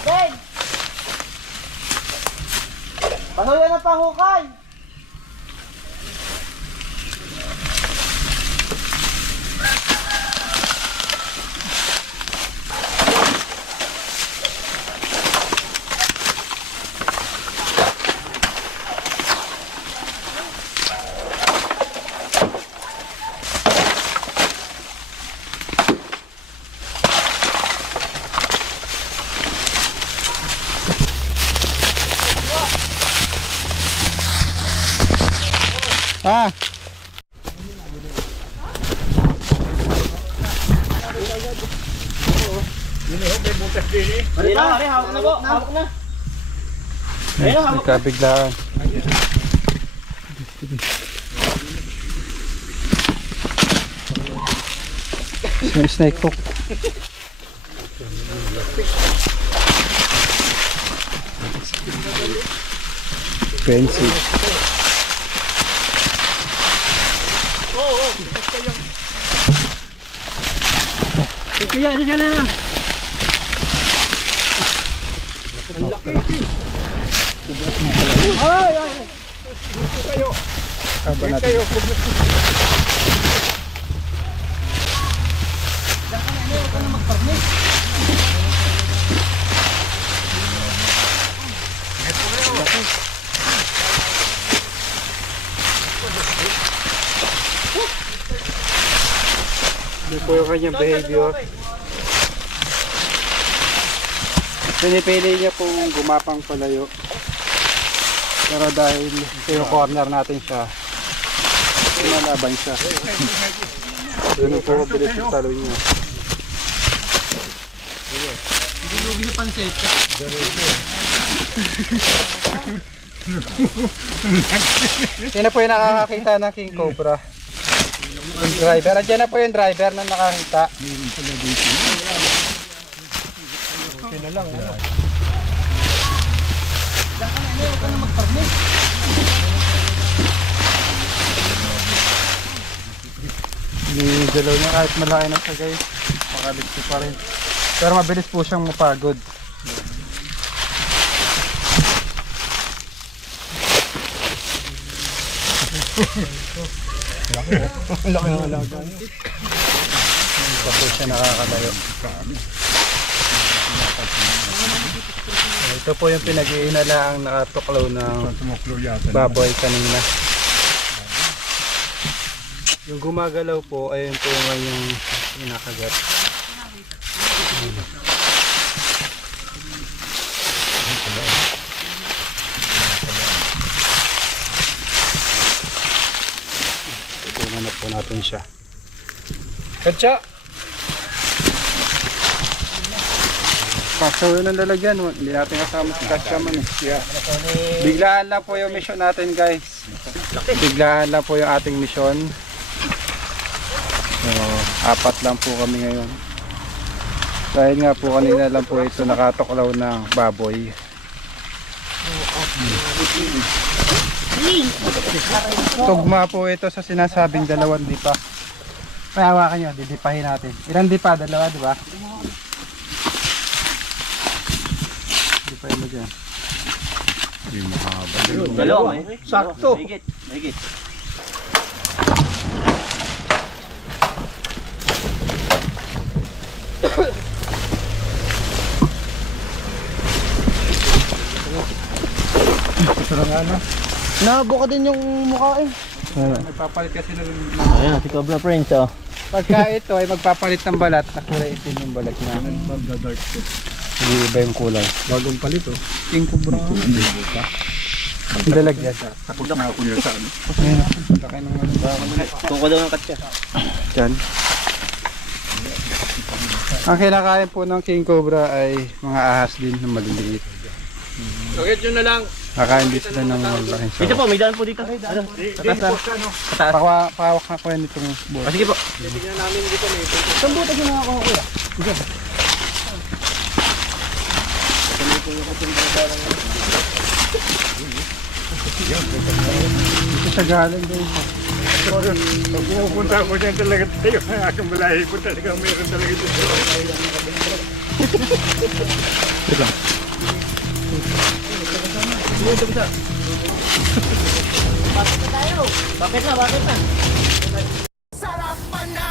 Atin! Panuyan ang pangukay! Ah. Pare na, pare, hawak na po, hawak na. Ayun na, hawak na. Nagkabiglaan. Snake hook. Fancy. Kaya, isa na lang. Ay, ay. Kaba natin. Ito po yung kanyang behavior. Pinipili niya pong gumapang palayo. Pero dahil ito yung corner natin siya, lumalaban siya. Yun po mabilis yung talo niya. Hindi na pansit. Yan na po yung nakakakita ng King Cobra. Yung driver. Andiyan na po yung driver na nakakita. Okay na lang. Ano? Huwag ka na magparme. Dinidalaw niya kahit malaki na siya guys. Makabitsi pa rin. Pero mabilis po siyang mapagod. Laki ng alaga niya. Hindi po siya nakakalayo. Ito po yung pinag-iinalaang nakatuklaw ng baboy kanina. Yung gumagalaw po, ayun po yung inakagat. Ito po natin siya. Katsa! Kaso yun ang lalagyan, hindi natin kasama si Katsa man eh. Yeah. Biglaan lang po yung mission natin guys. Biglaan lang po yung ating mission. So, 4 lang po kami ngayon. Dahil nga po kanina lang po ito nakatuklaw ng baboy. Tugma po ito sa sinasabing 2 dipa. May hawakan nyo, didipahin natin. Ilan dipa? 2, di ba? Dipahin mo dyan. Hindi mahaba. Dalawa eh. Sakto. Mahigit, mahigit. Ito lang ano. Nabuka din yung mukha eh. Nagpapalit kasi ng... Ayan, si Cobra Prince oh. Pagka ito ay magpapalit ng balat, nakulay itim yung balat niya. Magda-dark ko. Hindi iba yung kulay. Bagong palit oh. King Cobra. Ang dalagyan. Tapos na ako niya sa ano. Ayan. Laki ng ano ba? Tuko daw ng katsa. Diyan. Ang kinakain po ng King Cobra ay mga ahas din na maliliit. Sakit yun na lang. Kakain din sila ng malaking Dito sawa. po, may daan po dito. Ano? Pawak na ko yan itong buwan. Ah, sige po. Tignan namin dito may Saan butas yung mga kuya? Sige. Ito sa galing din. Pag pumupunta ako dyan talaga tayo, ang aking malahi po talaga meron talaga dito. Bakit na? Bakit na? Sarap pa na